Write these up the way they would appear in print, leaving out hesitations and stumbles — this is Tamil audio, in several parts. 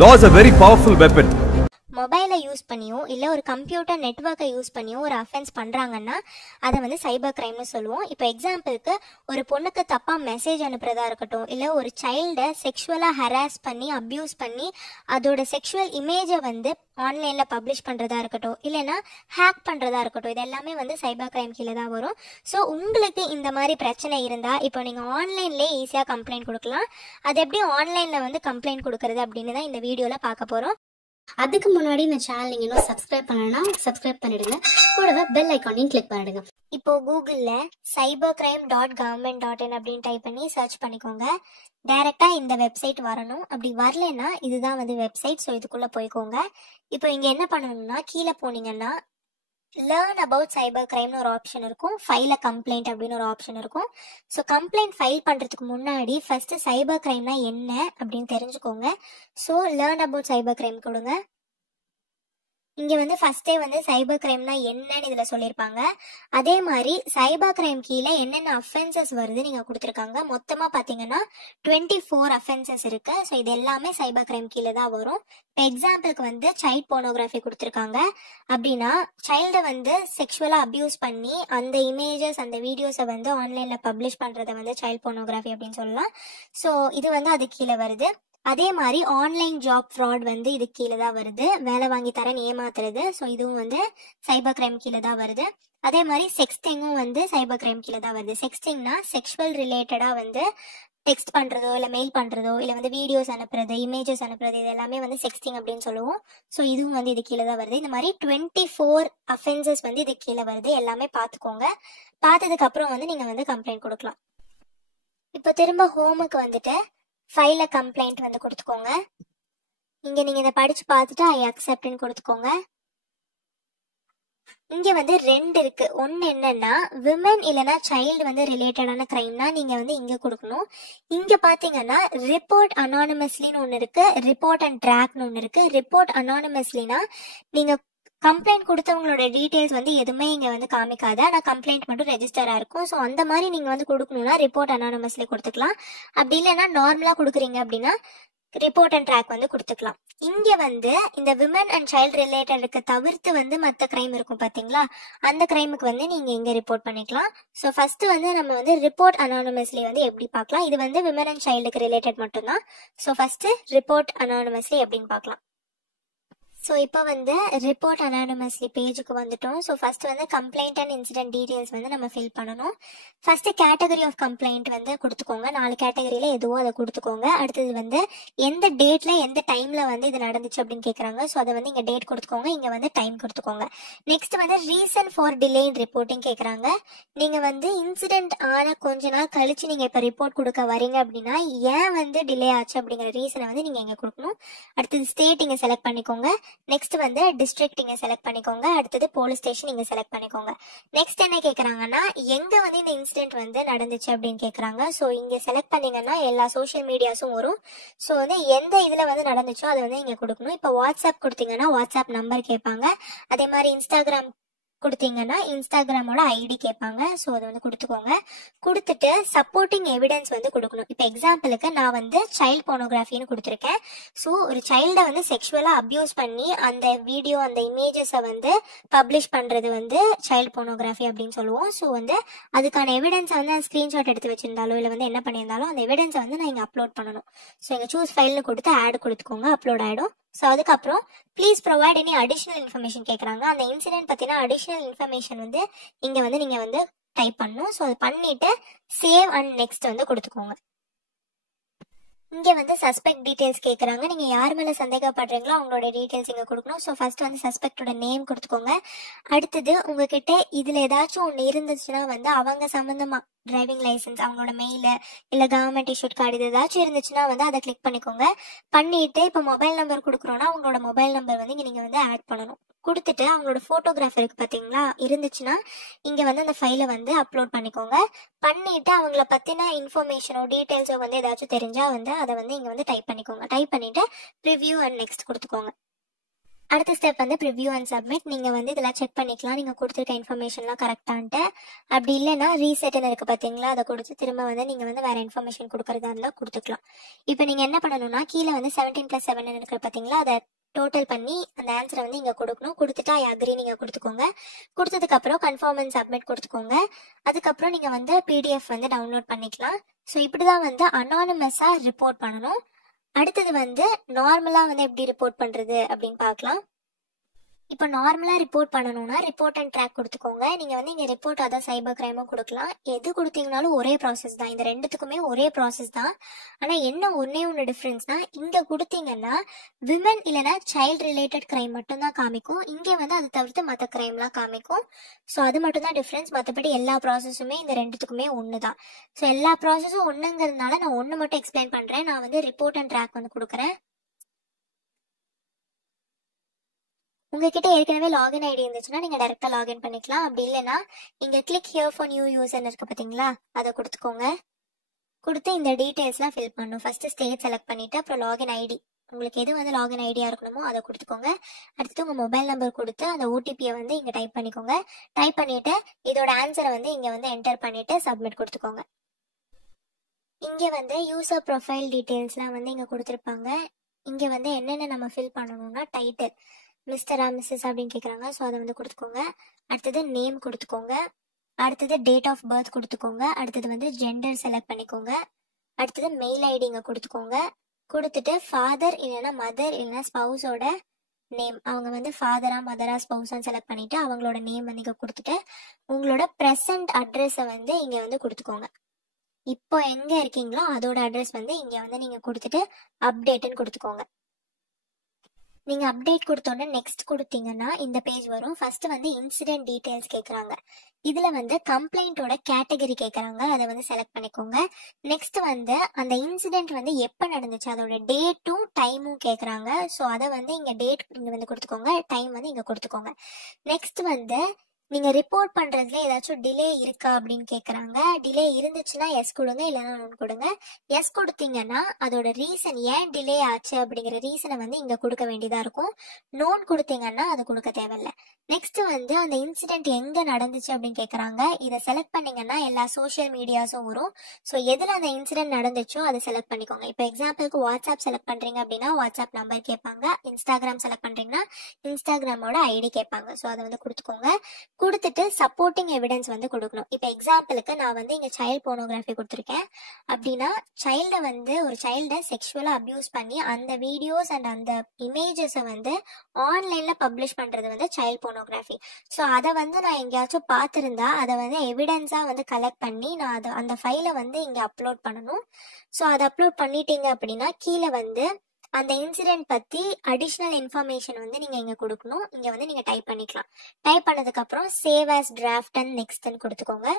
Law is a very powerful weapon. மொபைலை யூஸ் பண்ணியோ இல்லை ஒரு கம்ப்யூட்டர் நெட்வொர்க்கை யூஸ் பண்ணியோ ஒரு அஃபென்ஸ் பண்ணுறாங்கன்னா அதை வந்து சைபர் கிரைம்னு சொல்லுவோம். இப்போ எக்ஸாம்பிளுக்கு ஒரு பொண்ணுக்கு தப்பாக மெசேஜ் அனுப்புறதா இருக்கட்டும், இல்லை ஒரு சைல்டை செக்ஷுவலாக ஹராஸ் பண்ணி அப்யூஸ் பண்ணி அதோட செக்ஷுவல் இமேஜை வந்து ஆன்லைனில் பப்ளிஷ் பண்ணுறதா இருக்கட்டும், இல்லைன்னா ஹேக் பண்ணுறதா இருக்கட்டும், இது எல்லாமே வந்து சைபர் கிரைம் கீழே தான் வரும். ஸோ உங்களுக்கு இந்த மாதிரி பிரச்சனை இருந்தால் இப்போ நீங்கள் ஆன்லைன்லேயே ஈஸியாக கம்ப்ளைண்ட் கொடுக்கலாம். அது எப்படி ஆன்லைனில் வந்து கம்ப்ளைண்ட் கொடுக்கறது அப்படின்னு தான் இந்த வீடியோவில் பார்க்க போகிறோம். அதுக்கு முன்னாடி இந்த சேனல் நீங்க இன்னும் சப்ஸ்கிரைப் பண்ணலன்னா சப்ஸ்கிரைப் பண்ணிடுங்க, கூடவே பெல் ஐக்கானையும் கிளிக் பண்ணிடுங்க. இப்போ கூகுளில் cybercrime.government.in அப்படின்னு டைப் பண்ணி சர்ச் பண்ணிக்கோங்க. டைரெக்டாக இந்த வெப்சைட் வரணும். அப்படி வரலன்னா இதுதான் வந்து வெப்சைட். ஸோ இதுக்குள்ளே போய்க்கோங்க. இப்போ இங்கே என்ன பண்ணணும்னா கீழே போனீங்கன்னா லேர்ன் அபவுட் சைபர் கிரைம்னு ஒரு ஆப்ஷன் இருக்கும், ஃபைல் அ கம்ப்ளைண்ட் அப்படின்னு ஒரு ஆப்ஷன் இருக்கும். ஸோ கம்ப்ளைண்ட் ஃபைல் பண்ணுறதுக்கு முன்னாடி ஃபர்ஸ்ட் சைபர் கிரைம்னா என்ன அப்படின்னு தெரிஞ்சுக்கோங்க. So learn about cyber crime கொடுங்க. இங்கே வந்து ஃபர்ஸ்டே வந்து சைபர் கிரைம்னா என்னன்னு இதில் சொல்லியிருப்பாங்க. அதே மாதிரி சைபர் கிரைம் கீழே என்னென்ன அஃபென்சஸ் வருது நீங்கள் கொடுத்துருக்காங்க. மொத்தமாக பார்த்தீங்கன்னா 24 அஃபென்சஸ் இருக்கு. ஸோ இது எல்லாமே சைபர் கிரைம் கீழே தான் வரும். இப்போ எக்ஸாம்பிளுக்கு வந்து சைல்ட் போனோகிராஃபி கொடுத்துருக்காங்க அப்படின்னா சைல்டை வந்து செக்ஷுவலாக அப்யூஸ் பண்ணி அந்த இமேஜஸ் அந்த வீடியோஸை வந்து ஆன்லைனில் பப்ளிஷ் பண்ணுறதை வந்து சைல்ட் போனோகிராஃபி அப்படின்னு சொல்லலாம். ஸோ இது வந்து அது கீழே வருது. அதே மாதிரி ஆன்லைன் ஜாப் ஃப்ராட் வந்து இது கீழே தான் வருது, வேலை வாங்கி தரேன்னு ஏமாத்துறது. ஸோ இதுவும் வந்து சைபர் கிரைம் கீழே தான் வருது. அதே மாதிரி செக்ஸ்டிங்கும் வந்து சைபர் கிரைம் கீழே தான் வருது. செக்ஸ்டிங்னா செக்ஷுவல் ரிலேட்டடாக வந்து டெக்ஸ்ட் பண்ணுறதோ இல்லை மெயில் பண்ணுறதோ இல்லை வந்து வீடியோஸ் அனுப்புறது இமேஜஸ் அனுப்புறது இது எல்லாமே வந்து செக்ஸ்டிங் அப்படின்னு சொல்லுவோம். ஸோ இதுவும் வந்து இது கீழே தான் வருது. இந்த மாதிரி 24 அஃபென்சஸ் வந்து இது கீழே வருது. எல்லாமே பார்த்துக்கோங்க. பார்த்ததுக்கு அப்புறம் வந்து நீங்கள் வந்து கம்ப்ளைண்ட் கொடுக்கலாம். இப்போ திரும்ப ஹோமுக்கு வந்துட்டு ஃபைல கம்ப்ளைண்ட் வந்து கொடுத்துக்கோங்க. இங்கே நீங்கள் இதை படித்து பார்த்துட்டு ஐ அக்செப்ட்னு கொடுத்துக்கோங்க. இங்கே வந்து 2 இருக்கு. ஒன்று என்னன்னா விமன் இல்லைன்னா சைல்டு வந்து ரிலேட்டடான கிரைம்னா நீங்கள் வந்து இங்கே கொடுக்கணும். இங்கே பார்த்தீங்கன்னா ரிப்போர்ட் அனானிமஸ்லின்னு ஒன்று இருக்கு, ரிப்போர்ட் அண்ட் ட்ராக்னு ஒன்று இருக்கு. ரிப்போர்ட் அனானிமஸ்லினா நீங்கள் கம்ப்ளைண்ட் கொடுத்தவங்களோட டீட்டெயில்ஸ் வந்து எதுவுமே இங்கே வந்து காமிக்காது, ஆனால் கம்ப்ளைண்ட் மட்டும் ரெஜிஸ்டராக இருக்கும். ஸோ அந்த மாதிரி நீங்கள் வந்து கொடுக்கணும்னா ரிப்போர்ட் அனானமஸ்லேயே கொடுத்துக்கலாம். அப்படி இல்லைன்னா நார்மலாக கொடுக்குறீங்க அப்படின்னா ரிப்போர்ட் அண்ட் ட்ராக் வந்து கொடுத்துக்கலாம். இங்கே வந்து இந்த விமன் அண்ட் சைல்டு ரிலேட்டடுக்கு தவிர்த்து வந்து மற்ற கிரைம் இருக்கும் பார்த்தீங்களா, அந்த கிரைமுக்கு வந்து நீங்கள் இங்கே ரிப்போர்ட் பண்ணிக்கலாம். ஸோ ஃபர்ஸ்ட் வந்து நம்ம வந்து ரிப்போர்ட் அனானமஸ்லி வந்து எப்படி பார்க்கலாம். இது வந்து விமன் அண்ட் சைல்டுக்கு ரிலேட்டட் மட்டும்தான். ஸோ ஃபர்ஸ்ட் ரிப்போர்ட் அனானமஸ்லி எப்படின்னு பார்க்கலாம். ஸோ இப்போ வந்து ரிப்போர்ட் அனானமஸ்லி பேஜுக்கு வந்துட்டோம். ஸோ ஃபர்ஸ்ட் வந்து கம்ப்ளைண்ட் அண்ட் இன்சிடென்ட் டீட்டெயில்ஸ் வந்து நம்ம ஃபில் பண்ணணும். ஃபர்ஸ்ட் கேட்டகரி ஆஃப் கம்ப்ளைண்ட் வந்து கொடுத்துக்கோங்க. 4 கேட்டகரியில் எதுவோ அதை கொடுத்துக்கோங்க. அடுத்தது வந்து எந்த டேட்ல எந்த டைம்ல வந்து இது நடந்துச்சு அப்படின்னு கேட்குறாங்க. ஸோ அதை வந்து இங்கே டேட் கொடுத்துக்கோங்க, இங்கே வந்து டைம் கொடுத்துக்கோங்க. நெக்ஸ்ட் வந்து reason for delay in reporting கேட்குறாங்க. நீங்கள் வந்து இன்சிடென்ட் ஆன கொஞ்ச நாள் கழிச்சு நீங்கள் இப்போ ரிப்போர்ட் கொடுக்க வரீங்க அப்படின்னா ஏன் வந்து டிலே ஆச்சு அப்படிங்கிற ரீசனை வந்து நீங்கள் இங்கே கொடுக்கணும். அடுத்தது ஸ்டேட் இங்கே செலக்ட் பண்ணிக்கோங்க. நெக்ஸ்ட் வந்து டிஸ்ட்ரிக்ட் இங்க செலக்ட் பண்ணிக்கோங்க. அடுத்தது போலீஸ் ஸ்டேஷன் இங்க செலக்ட் பண்ணிக்கோங்க. நெக்ஸ்ட் என்ன கேக்குறாங்கன்னா எங்க வந்து இந்த இன்சிடென்ட் வந்து நடந்துச்சு அப்படின்னு கேக்குறாங்க. ஸோ இங்க செலக்ட் பண்ணீங்கன்னா எல்லா சோஷியல் மீடியாஸும் வரும். ஸோ வந்து எந்த இதுல வந்து நடந்துச்சோ அதை வந்து இங்க கொடுக்கணும். இப்போ வாட்ஸ்அப் கொடுத்தீங்கன்னா வாட்ஸ்அப் நம்பர் கேட்பாங்க. அதே மாதிரி இன்ஸ்டாகிராம் கொடுத்தீங்கன்னா இன்ஸ்டாகிராமோட ஐடி கேட்பாங்க. ஸோ அதை வந்து கொடுத்துக்கோங்க. கொடுத்துட்டு சப்போர்ட்டிங் எவிடன்ஸ் வந்து கொடுக்கணும். இப்போ எக்ஸாம்பிளுக்கு நான் வந்து சைல்ட் போனோகிராஃபின்னு கொடுத்துருக்கேன். ஸோ ஒரு சைல்டை வந்து செக்ஷுவலாக அப்யூஸ் பண்ணி அந்த வீடியோ அந்த இமேஜஸை வந்து பப்ளிஷ் பண்ணுறது வந்து சைல்ட் போனோகிராஃபி அப்படின்னு சொல்லுவோம். ஸோ வந்து அதுக்கான எவிடன்ஸை வந்து ஸ்க்ரீன்ஷாட் எடுத்து வச்சிருந்தாலோ இல்லை வந்து என்ன பண்ணியிருந்தாலும் அந்த எவிடன்ஸை வந்து நான் இங்கே அப்லோட் பண்ணணும். ஸோ இங்கே சூஸ் ஃபைல்னு கொடுத்து ஆட் கொடுத்துக்கோங்க, அப்லோட் ஆகிடும். ஸோ அதுக்கப்புறம் please provide any additional information கேட்குறாங்க. அந்த இன்சிடென்ட் பற்றின அடிஷ்னல் இன்ஃபர்மேஷன் வந்து இங்கே வந்து நீங்கள் வந்து டைப் பண்ணணும். ஸோ அது பண்ணிவிட்டு சேவ் அண்ட் நெக்ஸ்ட் வந்து கொடுத்துக்கோங்க. இங்கே வந்து சஸ்பெக்ட் டீட்டெயில்ஸ் கேட்குறாங்க. நீங்கள் யார் மேலே சந்தேகப்படுறீங்களோ அவங்களோட டீட்டெயில்ஸ் இங்கே கொடுக்கணும். ஸோ ஃபர்ஸ்ட் வந்து சஸ்பெக்டோட நேம் கொடுத்துக்கோங்க. அடுத்தது உங்ககிட்ட இதில் ஏதாச்சும் ஒன்று இருந்துச்சுன்னா வந்து அவங்க சம்மந்தமாக டிரைவிங் லைசன்ஸ் அவங்களோட மெயிலு இல்லை கவர்மெண்ட் இஷ்யூட் கார்டு இது ஏதாச்சும் இருந்துச்சுன்னா வந்து அதை கிளிக் பண்ணிக்கோங்க. பண்ணிட்டு இப்போ மொபைல் நம்பர் கொடுக்குறோன்னா அவங்களோட மொபைல் நம்பர் வந்து இங்கே நீங்கள் வந்து ஆட் பண்ணணும். கொடுத்துட்டு அவங்களோட ஃபோட்டோகிராஃப் இருக்கு பார்த்தீங்களா, இருந்துச்சுன்னா இங்கே வந்து அந்த ஃபைலை வந்து அப்லோட் பண்ணிக்கோங்க. பண்ணிட்டு அவங்கள பற்றின இன்ஃபர்மேஷனோ டீட்டெயில்ஸோ வந்து ஏதாச்சும் தெரிஞ்சால் வந்து அதை வந்து இங்கே வந்து டைப் பண்ணிக்கோங்க. டைப் பண்ணிவிட்டு ப்ரிவ்யூ அண்ட் நெக்ஸ்ட் கொடுத்துக்கோங்க. அடுத்த ஸ்டெப் வந்து ப்ரிவ்யூ அண்ட் சப்மிட். நீங்கள் வந்து இதெல்லாம் செக் பண்ணிக்கலாம், நீங்கள் கொடுத்துருக்க இன்ஃபர்மேஷன்லாம் கரெக்டான்ட்டு. அப்படி இல்லைன்னா ரீசெட்னு இருக்குது பார்த்தீங்களா, அதை கொடுத்து திரும்ப வந்து நீங்கள் வந்து வேறு இன்ஃபர்மேஷன் கொடுக்குறதா இருந்தால் கொடுத்துக்கலாம். இப்போ நீங்கள் என்ன பண்ணணும்னா கீழே வந்து 17+7 இருக்கிற பார்த்தீங்களா, அதை டோட்டல் பண்ணி அந்த ஆன்சரை வந்து இங்கே கொடுக்கணும். கொடுத்துட்டா ஐ அக்ரி நீங்கள் கொடுத்துக்கோங்க. கொடுத்ததுக்கப்புறம் கன்ஃபார்ம் அண்ட் சப்மிட் கொடுத்துக்கோங்க. அதுக்கப்புறம் நீங்கள் வந்து பிடிஎஃப் வந்து டவுன்லோட் பண்ணிக்கலாம். ஸோ இப்படி தான் வந்து அனானிமஸாக ரிப்போர்ட் பண்ணணும். அடுத்தது வந்து நார்மலாக வந்து எப்படி ரிப்போர்ட் பண்ணுறது அப்படின்னு பார்க்கலாம். இப்போ நார்மலாக ரிப்போர்ட் பண்ணணும்னா ரிப்போர்ட் அண்ட் ட்ராக் கொடுத்துக்கோங்க. நீங்கள் வந்து இங்கே ரிப்போர்ட் அதான் சைபர் கிரைமும் கொடுக்கலாம். எது கொடுத்தீங்கனாலும் ஒரே ப்ராசஸ் தான், இந்த ரெண்டுத்துக்குமே ஒரே ப்ராசஸ் தான். ஆனால் என்ன ஒன்று டிஃப்ரென்ஸ்னா இங்கே கொடுத்தீங்கன்னா விமன் இல்லைனா சைல்டு ரிலேட்டட் கிரைம் மட்டும்தான் காமிக்கும். இங்கே வந்து அதை தவிர்த்து மற்ற கிரைம்லாம் காமிக்கும். ஸோ அது மட்டும்தான் டிஃப்ரென்ஸ். மற்றபடி எல்லா ப்ராசஸுமே இந்த ரெண்டுத்துக்குமே ஒன்று தான். ஸோ எல்லா ப்ராசஸும் ஒன்றுங்கிறதுனால நான் ஒன்று மட்டும் எக்ஸ்பிளைன் பண்ணுறேன். நான் வந்து ரிப்போர்ட் அண்ட் ட்ராக் வந்து கொடுக்குறேன். உங்ககிட்ட ஏற்கனவே லாகின் ஐடி இருந்துச்சுன்னா நீங்கள் டேரெக்டாக லாகின் பண்ணிக்கலாம். அப்படி இல்லைன்னா இங்கே கிளிக் ஹியர் ஃபார் நியூ யூசர்னு இருக்குது பார்த்தீங்களா, அதை கொடுத்துக்கோங்க. கொடுத்து இந்த டீட்டெயில்ஸ்லாம் ஃபில் பண்ணணும். ஃபஸ்ட்டு ஸ்டேட் செலக்ட் பண்ணிவிட்டு அப்புறம் லாகின் ஐடி, உங்களுக்கு எது வந்து லாகின் ஐடியா இருக்கணுமோ அதை கொடுத்துக்கோங்க. அடுத்து உங்கள் மொபைல் நம்பர் கொடுத்து அந்த ஓடிபியை வந்து இங்கே டைப் பண்ணிக்கோங்க. டைப் பண்ணிவிட்டு இதோட ஆன்சரை வந்து இங்கே வந்து என்டர் பண்ணிவிட்டு சப்மிட் கொடுத்துக்கோங்க. இங்கே வந்து யூசர் ப்ரொஃபைல் டீட்டெயில்ஸ்லாம் வந்து இங்கே கொடுத்துருப்பாங்க. இங்கே வந்து என்னென்ன நம்ம ஃபில் பண்ணணும்னா டைட்டில் மிஸ்டரா மிஸ்ஸஸ் அப்படின்னு கேட்குறாங்க. ஸோ அதை வந்து கொடுத்துக்கோங்க. அடுத்தது நேம் கொடுத்துக்கோங்க. அடுத்தது டேட் ஆஃப் பர்த் கொடுத்துக்கோங்க. அடுத்தது வந்து ஜெண்டர் செலக்ட் பண்ணிக்கோங்க. அடுத்தது மெயில் ஐடி இங்கே கொடுத்துக்கோங்க. கொடுத்துட்டு ஃபாதர் இல்லைன்னா மதர் இல்லைன்னா ஸ்பவுஸோட நேம், அவங்க வந்து ஃபாதரா மதரா ஸ்பவுஸான்னு செலக்ட் பண்ணிவிட்டு அவங்களோட நேம் வந்து இங்கே கொடுத்துட்டு உங்களோட ப்ரெசன்ட் அட்ரஸை வந்து இங்கே வந்து கொடுத்துக்கோங்க. இப்போ எங்கே இருக்கீங்களோ அதோட அட்ரஸ் வந்து இங்கே வந்து நீங்கள் கொடுத்துட்டு அப்டேட்டுன்னு கொடுத்துக்கோங்க. நீங்கள் அப்டேட் கொடுத்தோன்னே நெக்ஸ்ட் கொடுத்தீங்கன்னா இந்த பேஜ் வரும். ஃபர்ஸ்ட் வந்து இன்சிடென்ட் டீட்டெயில்ஸ் கேட்குறாங்க. இதில் வந்து கம்ப்ளைண்ட்டோட கேட்டகரி கேட்குறாங்க, அதை வந்து செலக்ட் பண்ணிக்கோங்க. நெக்ஸ்ட் வந்து அந்த இன்சிடென்ட் வந்து எப்போ நடந்துச்சு அதோட டேட்டும் டைமும் கேட்குறாங்க. ஸோ அதை வந்து இங்கே டேட் இங்கே வந்து கொடுத்துக்கோங்க, டைம் வந்து இங்கே கொடுத்துக்கோங்க. நெக்ஸ்ட் வந்து நீங்கள் ரிப்போர்ட் பண்ணுறதுல ஏதாச்சும் டிலே இருக்கா அப்படின்னு கேட்குறாங்க. டிலே இருந்துச்சுன்னா எஸ் கொடுங்க, இல்லைன்னா நோன் கொடுங்க. எஸ் கொடுத்தீங்கன்னா அதோட ரீசன் ஏன் டிலே ஆச்சு அப்படிங்கிற ரீசனை வந்து இங்கே கொடுக்க வேண்டியதாக இருக்கும். நோன் கொடுத்தீங்கன்னா அது கொடுக்க தேவையில்லை. நெக்ஸ்ட் வந்து அந்த இன்சிடென்ட் எங்கே நடந்துச்சு அப்படின்னு கேட்குறாங்க. இதை செலக்ட் பண்ணிங்கன்னா எல்லா சோஷியல் மீடியாஸும் வரும். ஸோ எதில் அந்த இன்சிடென்ட் நடந்துச்சோ அதை செலக்ட் பண்ணிக்கோங்க. இப்போ எக்ஸாம்பிளுக்கு வாட்ஸ்அப் செலக்ட் பண்ணுறீங்க அப்படின்னா வாட்ஸ்அப் நம்பர் கேட்பாங்க. இன்ஸ்டாகிராம் செலக்ட் பண்ணுறீங்கன்னா இன்ஸ்டாகிராமோட ஐடி கேட்பாங்க. ஸோ அதை வந்து கொடுத்துக்கோங்க. கொடுத்துட்டு சப்போர்ட்டிங் எவிடன்ஸ் வந்து கொடுக்கணும். இப்போ எக்ஸாம்பிளுக்கு நான் வந்து இங்கே சைல்டு போனோகிராஃபி கொடுத்துருக்கேன் அப்படின்னா சைல்டை வந்து ஒரு சைல்டை செக்ஷுவலாக அப்யூஸ் பண்ணி அந்த வீடியோஸ் அண்ட் அந்த இமேஜஸை வந்து ஆன்லைனில் பப்ளிஷ் பண்ணுறது வந்து சைல்டு போனோகிராஃபி. ஸோ அதை வந்து நான் எங்கேயாச்சும் பார்த்துருந்தா அதை வந்து எவிடன்ஸாக வந்து கலெக்ட் பண்ணி நான் அதை அந்த ஃபைலை வந்து இங்கே அப்லோட் பண்ணணும். ஸோ அதை அப்லோட் பண்ணிட்டீங்க அப்படின்னா கீழே வந்து அந்த இன்சிடென்ட் பற்றி அடிஷ்னல் இன்ஃபர்மேஷன் வந்து நீங்கள் இங்கே கொடுக்கணும். இங்கே வந்து நீங்கள் டைப் பண்ணிக்கலாம். டைப் பண்ணதுக்கப்புறம் சேவ் ஆஸ் டிராஃப்ட் அண்ட் நெக்ஸ்ட்னு கொடுத்துக்கோங்க.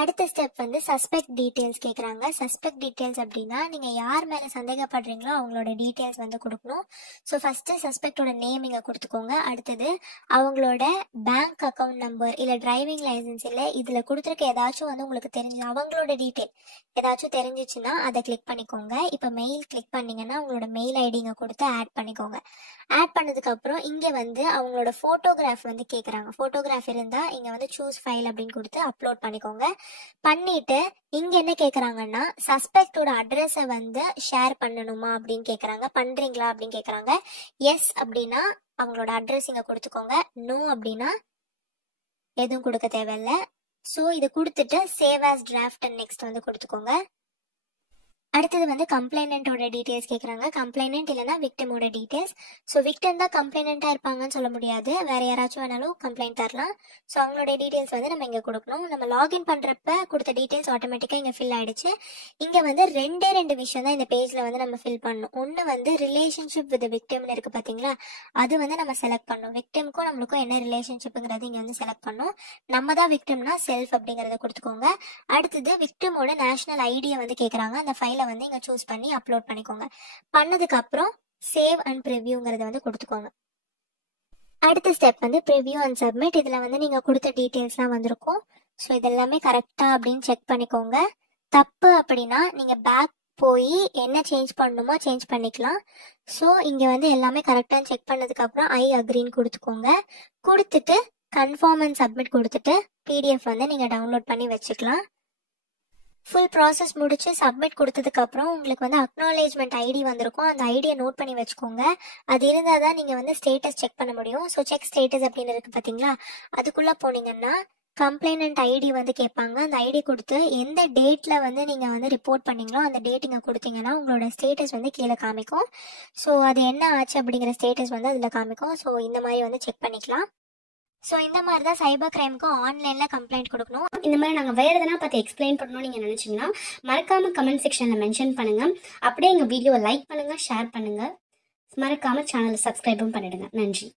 அடுத்த ஸ்டெப் வந்து சஸ்பெக்ட் டீட்டெயில்ஸ் கேட்குறாங்க. சஸ்பெக்ட் டீட்டெயில்ஸ் அப்படின்னா நீங்கள் யார் மேலே சந்தேகப்படுறீங்களோ அவங்களோட டீட்டெயில்ஸ் வந்து கொடுக்கணும். ஸோ ஃபஸ்ட்டு சஸ்பெக்டோட நேம் இங்கே கொடுத்துக்கோங்க. அடுத்தது அவங்களோட பேங்க் அக்கௌண்ட் நம்பர் இல்லை டிரைவிங் லைசன்ஸ் இல்லை இதில் கொடுத்துருக்க ஏதாச்சும் வந்து உங்களுக்கு தெரிஞ்சு அவங்களோட டீட்டெயில் ஏதாச்சும் தெரிஞ்சிச்சுன்னா அதை கிளிக் பண்ணிக்கோங்க. இப்போ மெயில் கிளிக் பண்ணிங்கன்னா அவங்களோட மெயில் ஐடிங்க கொடுத்து ஆட் பண்ணிக்கோங்க. ஆட் பண்ணதுக்கப்புறம் இங்கே வந்து அவங்களோட ஃபோட்டோகிராஃப் வந்து கேட்குறாங்க. ஃபோட்டோகிராஃப் இருந்தால் இங்கே வந்து சூஸ் ஃபைல் அப்படின்னு கொடுத்து அப்லோட் பண்ணிக்கோங்க. பண்ணிட்டு இங்க என்ன கேக்குறாங்கன்னா சஸ்பெக்டோட அட்ரஸை வந்து ஷேர் பண்ணணுமா அப்படின்னு கேக்குறாங்க. பண்றீங்களா அப்படின்னு கேக்குறாங்க. எஸ் அப்படின்னா அவங்களோட அட்ரஸ் இங்க கொடுத்துக்கோங்க. நோ அப்படின்னா எதுவும் கொடுக்க தேவையில்லை. ஸோ இது கொடுத்துட்டு save as draft and next வந்து கொடுத்துக்கோங்க. அடுத்தது வந்து கம்ப்ளைனண்டோட டீட்டெயில்ஸ் கேட்குறாங்க. கம்ப்ளைனண்ட் இல்லைனா விக்டிமோட டீட்டெயில்ஸ். ஸோ விக்டிம் தான் கம்ப்ளைனண்ட்டாக இருப்பாங்கன்னு சொல்ல முடியாது, வேறு யாராச்சும் வேணாலும் கம்ப்ளைண்ட் தரலாம். ஸோ அவங்களோட டீட்டெயில்ஸ் வந்து நம்ம இங்கே கொடுக்கணும். நம்ம லாகின் பண்ணுறப்ப கொடுத்த டீட்டெயில்ஸ் ஆட்டோமேட்டிக்காக இங்கே ஃபில் ஆகிடுச்சு. இங்கே வந்து ரெண்டு விஷயம் தான் இந்த பேஜில் வந்து நம்ம ஃபில் பண்ணணும். ஒன்று வந்து ரிலேஷன்ஷிப் வித் விக்டிம்னு இருக்குது பார்த்தீங்களா, அது வந்து நம்ம செலக்ட் பண்ணணும். விக்டிமுக்கும் நம்மளுக்கும் என்ன ரிலேஷன்ஷிப்புங்கிறது இங்கே வந்து செலக்ட் பண்ணணும். நம்ம தான் விக்டிம்னா செல்ஃப் அப்படிங்கிறத கொடுத்துக்கோங்க. அடுத்தது விக்டிமோட நேஷனல் ஐடியை வந்து கேட்குறாங்க. அந்த ஃபைலை வந்து இங்க சூஸ் பண்ணி அப்லோட் பண்ணிக்கோங்க. பண்ணதுக்கு அப்புறம் சேவ் அண்ட் ப்ரிவ்யூங்கிறத வந்து கொடுத்துக்கோங்க. அடுத்த ஸ்டெப் வந்து ப்ரிவ்யூ அண்ட் சப்மிட். இதுல வந்து நீங்க கொடுத்த டீட்டெயில்ஸ்லாம் வந்திருக்கும். ஸோ இதெல்லாமே கரெக்டா அப்படின்னு செக் பண்ணிக்கோங்க. தப்பு அப்படின்னா நீங்க பேக் போய் என்ன சேஞ்ச் பண்ணணுமோ சேஞ்ச் பண்ணிக்கலாம். ஸோ இங்கே வந்து எல்லாமே கரெக்டாக செக் பண்ணதுக்கப்புறம் ஐ அக்ரின்னு கொடுத்துக்கோங்க. கொடுத்துட்டு கன்ஃபார்ம் அண்ட் சப்மிட் கொடுத்துட்டு பிடிஎஃப் வந்து நீங்கள் டவுன்லோட் பண்ணி வச்சுக்கலாம். ஃபுல் ப்ராசஸ் முடிச்சு சப்மிட் கொடுத்ததுக்கப்புறம் உங்களுக்கு வந்து அக்னாலேஜ்மெண்ட் ஐடி வந்திருக்கும். அந்த ஐடியை நோட் பண்ணி வச்சுக்கோங்க. அது இருந்தால் தான் நீங்கள் வந்து ஸ்டேட்டஸ் செக் பண்ண முடியும். ஸோ செக் ஸ்டேட்டஸ் அப்படின்னு இருக்குது பார்த்தீங்களா, அதுக்குள்ளே போனீங்கன்னா கம்ப்ளைனண்ட் ஐடி வந்து கேட்பாங்க. அந்த ஐடி கொடுத்து எந்த டேட்டில் வந்து நீங்கள் வந்து ரிப்போர்ட் பண்ணீங்களோ அந்த டேட் இங்கே கொடுத்தீங்கன்னா உங்களோட ஸ்டேட்டஸ் வந்து கீழே காமிக்கும். ஸோ அது என்ன ஆச்சு அப்படிங்கிற ஸ்டேட்டஸ் வந்து அதில் காமிக்கும். ஸோ இந்த மாதிரி வந்து செக் பண்ணிக்கலாம். ஸோ இந்த மாதிரி தான் சைபர் கிரைமுக்கு ஆன்லைனில் கம்ப்ளைண்ட் கொடுக்கணும். இந்த மாதிரி நாங்கள் வேறு எதனா பார்த்து எக்ஸ்பிளைன் பண்ணணும்னு நீங்கள் நினச்சிங்கன்னா மறக்காமல் கமெண்ட் செக்ஷனில் மென்ஷன் பண்ணுங்கள். அப்படியே எங்கள் வீடியோவை லைக் பண்ணுங்கள், ஷேர் பண்ணுங்கள். மறக்காமல் சேனலை சப்ஸ்கிரைபும் பண்ணிடுங்க. நன்றி.